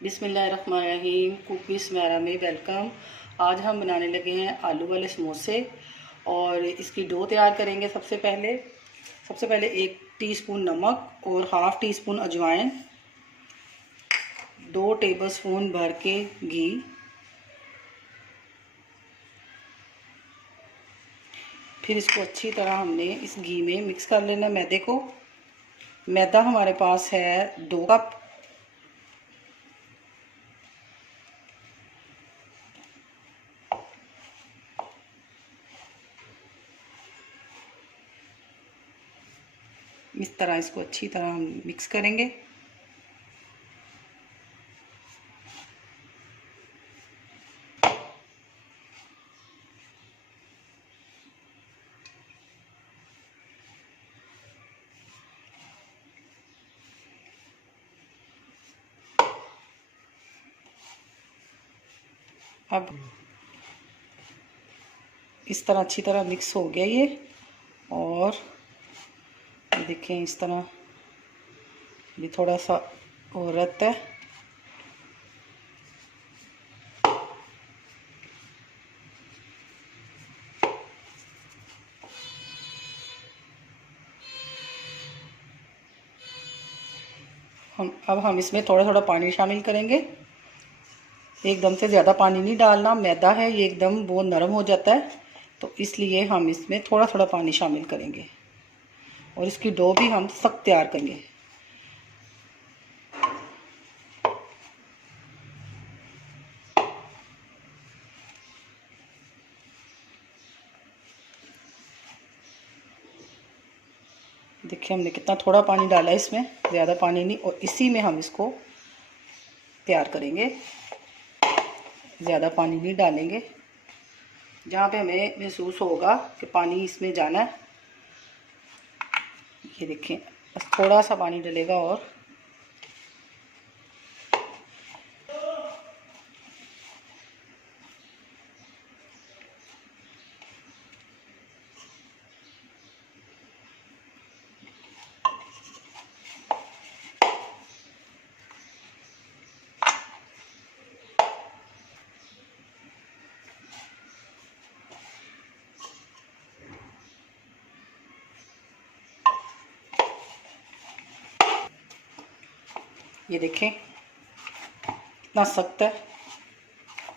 बिस्मिल्लाहिर्रहमानिर्रहीम। Cook with Sumaira में welcome. आज हम बनाने लगे हैं आलू वाले समोसे और इसकी डो तैयार करेंगे। सबसे पहले 1 टीस्पून नमक और हाफ़ टी स्पून अजवाइन, 2 टेबलस्पून भर के घी, फिर इसको अच्छी तरह हमने इस घी में मिक्स कर लेना मैदे को। मैदा हमारे पास है 2 कप। इस तरह इसको अच्छी तरह हम मिक्स करेंगे। अब इस तरह अच्छी तरह मिक्स हो गया ये, और ये देखें इस तरह ये थोड़ा सा और रहता है। हम इसमें थोड़ा थोड़ा पानी शामिल करेंगे। एकदम से ज़्यादा पानी नहीं डालना, मैदा है ये एकदम बहुत नरम हो जाता है, तो इसलिए हम इसमें थोड़ा थोड़ा पानी शामिल करेंगे और इसकी डो भी हम सख्त तैयार करेंगे। देखिए हमने कितना थोड़ा पानी डाला है इसमें, ज़्यादा पानी नहीं, और इसी में हम इसको तैयार करेंगे। ज़्यादा पानी नहीं डालेंगे, जहाँ पे हमें महसूस होगा कि पानी इसमें जाना है। ये देखें बस थोड़ा सा पानी डलेगा और ये देखें कितना सख्त है।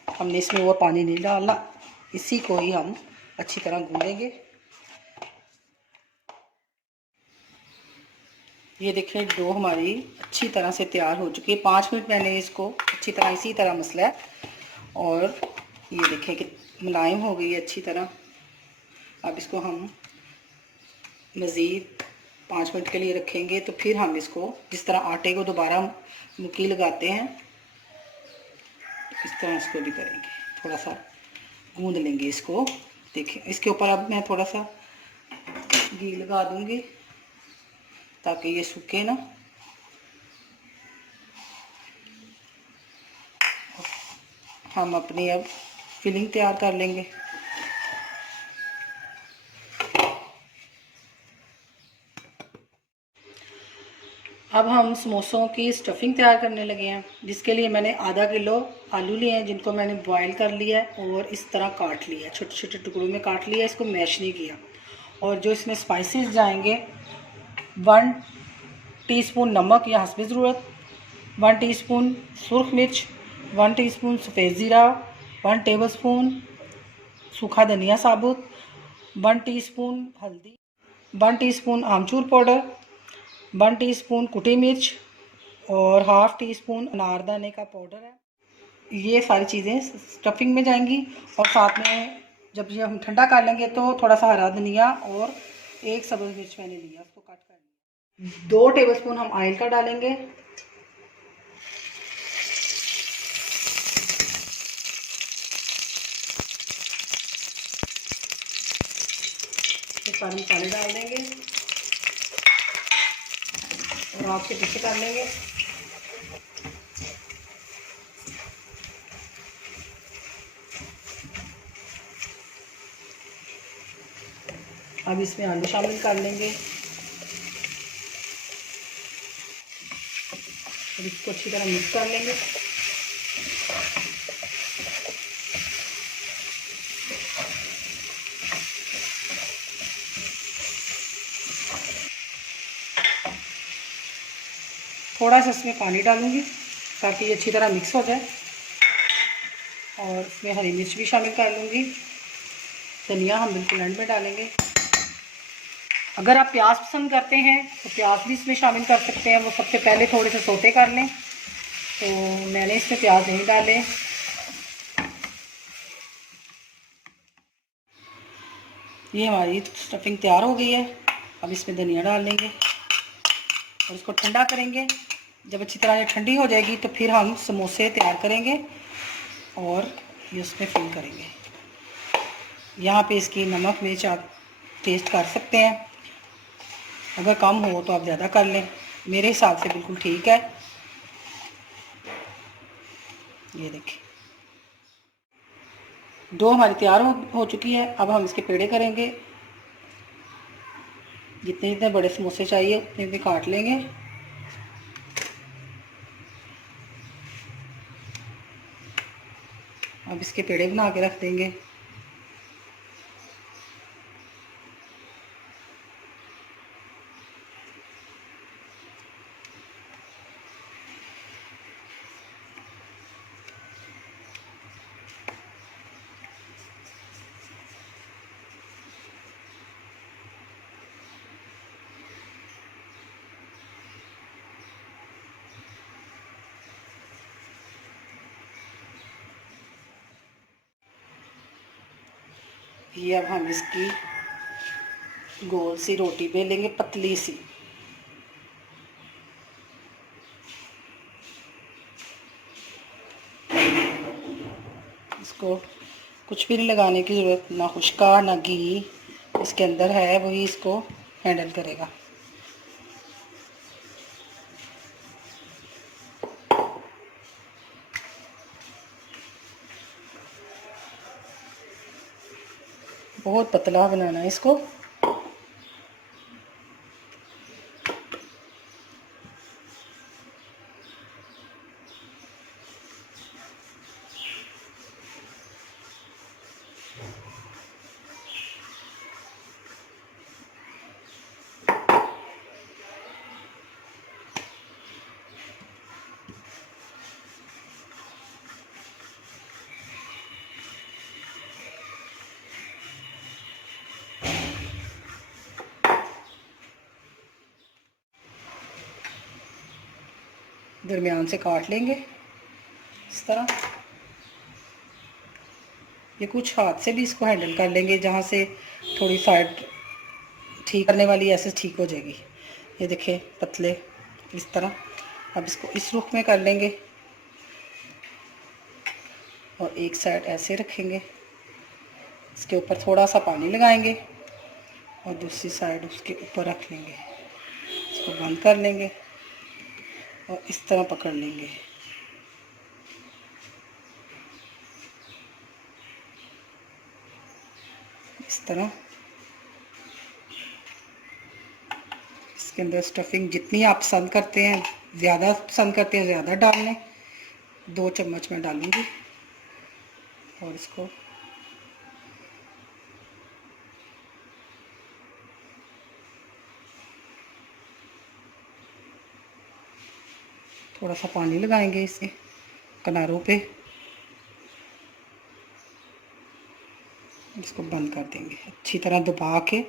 हमने इसमें और पानी नहीं डालना, इसी को ही हम अच्छी तरह गूंदेंगे। ये देखें डो हमारी अच्छी तरह से तैयार हो चुकी है। 5 मिनट मैंने इसको अच्छी तरह इसी तरह मसला है, और ये देखें कि मुलायम हो गई है अच्छी तरह। अब इसको हम मज़ीद 5 मिनट के लिए रखेंगे, तो फिर हम इसको जिस तरह आटे को दोबारा मुक्की लगाते हैं इस तरह इसको भी करेंगे, थोड़ा सा गूंद लेंगे इसको। देखिए इसके ऊपर अब मैं थोड़ा सा घी लगा दूंगी ताकि ये सूखे ना। हम अपनी अब फिलिंग तैयार कर लेंगे। अब हम समोसों की स्टफिंग तैयार करने लगे हैं, जिसके लिए मैंने आधा किलो आलू लिए हैं, जिनको मैंने बॉईल कर लिया है और इस तरह काट लिया है, छोटे छोटे टुकड़ों में काट लिया है, इसको मैश नहीं किया। और जो इसमें स्पाइसेस जाएंगे, 1 टीस्पून नमक या हस्बे ज़रूरत, 1 टीस्पून सुरख मिर्च, 1 टीस्पून सफ़ेद ज़ीरा, 1 टेबलस्पून सूखा धनिया साबुत, 1 टीस्पून हल्दी, 1 टीस्पून आमचूर पाउडर, 1 टीस्पून कुटी मिर्च और हाफ़ टी स्पून अनारदाने का पाउडर है। ये सारी चीज़ें स्टफिंग में जाएंगी, और साथ में जब ये हम ठंडा कर लेंगे तो थोड़ा सा हरा धनिया और 1 सब्ज़ मिर्च मैंने लिया, उसको कट कर लिया। 2 टेबलस्पून हम ऑयल का डालेंगे। सारे मसाले डाल देंगे और आपके पीछे कर लेंगे। अब इसमें आलू शामिल कर लेंगे और इसको अच्छी तरह मिक्स कर लेंगे। थोड़ा सा इसमें पानी डालूँगी ताकि ये अच्छी तरह मिक्स हो जाए, और इसमें हरी मिर्च भी शामिल कर लूँगी। धनिया हम बिल्कुल एंड में डालेंगे। अगर आप प्याज पसंद करते हैं तो प्याज भी इसमें शामिल कर सकते हैं, वो सबसे पहले थोड़े से सोते कर लें। तो मैंने इसमें प्याज नहीं डाले। ये हमारी स्टफिंग तैयार हो गई है। अब इसमें धनिया डाल लेंगे और इसको ठंडा करेंगे। जब अच्छी तरह ये ठंडी हो जाएगी तो फिर हम समोसे तैयार करेंगे और ये उसमें फिल करेंगे। यहाँ पे इसकी नमक मिर्च आप टेस्ट कर सकते हैं, अगर कम हो तो आप ज़्यादा कर लें। मेरे हिसाब से बिल्कुल ठीक है। ये देखिए डो हमारी तैयार हो चुकी है। अब हम इसके पेड़े करेंगे। जितने जितने बड़े समोसे चाहिए उतने उतने काट लेंगे। अब इसके पेड़े बना के रख देंगे। ये अब हम इसकी गोल सी रोटी बेलेंगे, पतली सी। इसको कुछ भी नहीं लगाने की ज़रूरत, ना खुशका ना घी इसके अंदर है, वही इसको हैंडल करेगा। बहुत पतला बनाना है इसको। दरमियान से काट लेंगे इस तरह। ये कुछ हाथ से भी इसको हैंडल कर लेंगे, जहाँ से थोड़ी साइड ठीक करने वाली ऐसे ठीक हो जाएगी। ये देखिए पतले इस तरह। अब इसको इस रुख में कर लेंगे और एक साइड ऐसे रखेंगे। इसके ऊपर थोड़ा सा पानी लगाएंगे और दूसरी साइड उसके ऊपर रख लेंगे। इसको बंद कर लेंगे और इस तरह पकड़ लेंगे। इस तरह इसके अंदर स्टफिंग जितनी आप पसंद करते हैं, ज़्यादा पसंद करते हैं ज़्यादा डाल लें। 2 चम्मच मैं डालूँगी और इसको थोड़ा सा पानी लगाएंगे इसके किनारों पे। इसको बंद कर देंगे अच्छी तरह दबा के।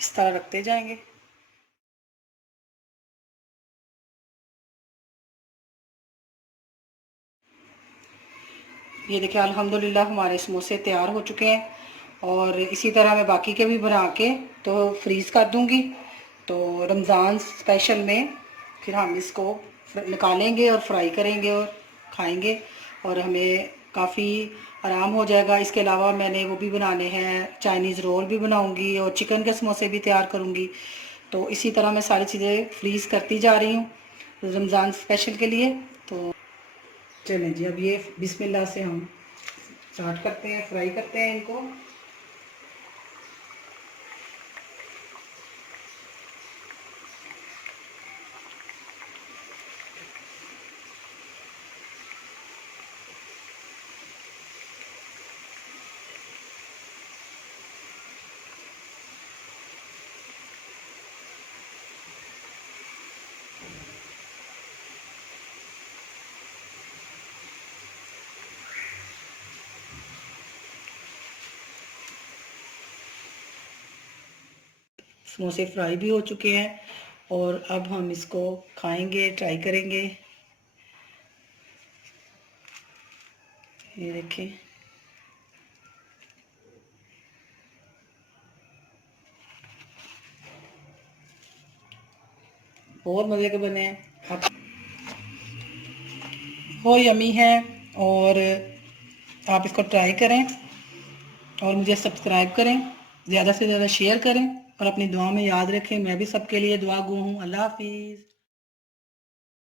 इस तरह रखते जाएंगे। ये देखिए अल्हम्दुलिल्लाह हमारे समोसे तैयार हो चुके हैं और इसी तरह मैं बाकी के भी बना के तो फ्रीज़ कर दूंगी। तो रमज़ान स्पेशल में फिर हम इसको निकालेंगे और फ्राई करेंगे और खाएंगे और हमें काफ़ी आराम हो जाएगा। इसके अलावा मैंने वो भी बनाने हैं, चाइनीज़ रोल भी बनाऊंगी और चिकन के समोसे भी तैयार करूंगी। तो इसी तरह मैं सारी चीज़ें फ्रीज़ करती जा रही हूँ रमज़ान स्पेशल के लिए। तो चलें जी, अब ये बिस्मिल्लाह से हम स्टार्ट करते हैं, फ्राई करते हैं इनको। समोसे फ्राई भी हो चुके हैं और अब हम इसको खाएंगे, ट्राई करेंगे। ये देखें, बहुत मज़े के बने हैं। आप वो यमी है और आप इसको ट्राई करें और मुझे सब्सक्राइब करें, ज़्यादा से ज़्यादा शेयर करें और अपनी दुआ में याद रखें। मैं भी सबके लिए दुआ गो हूँ। अल्लाह हाफिज़।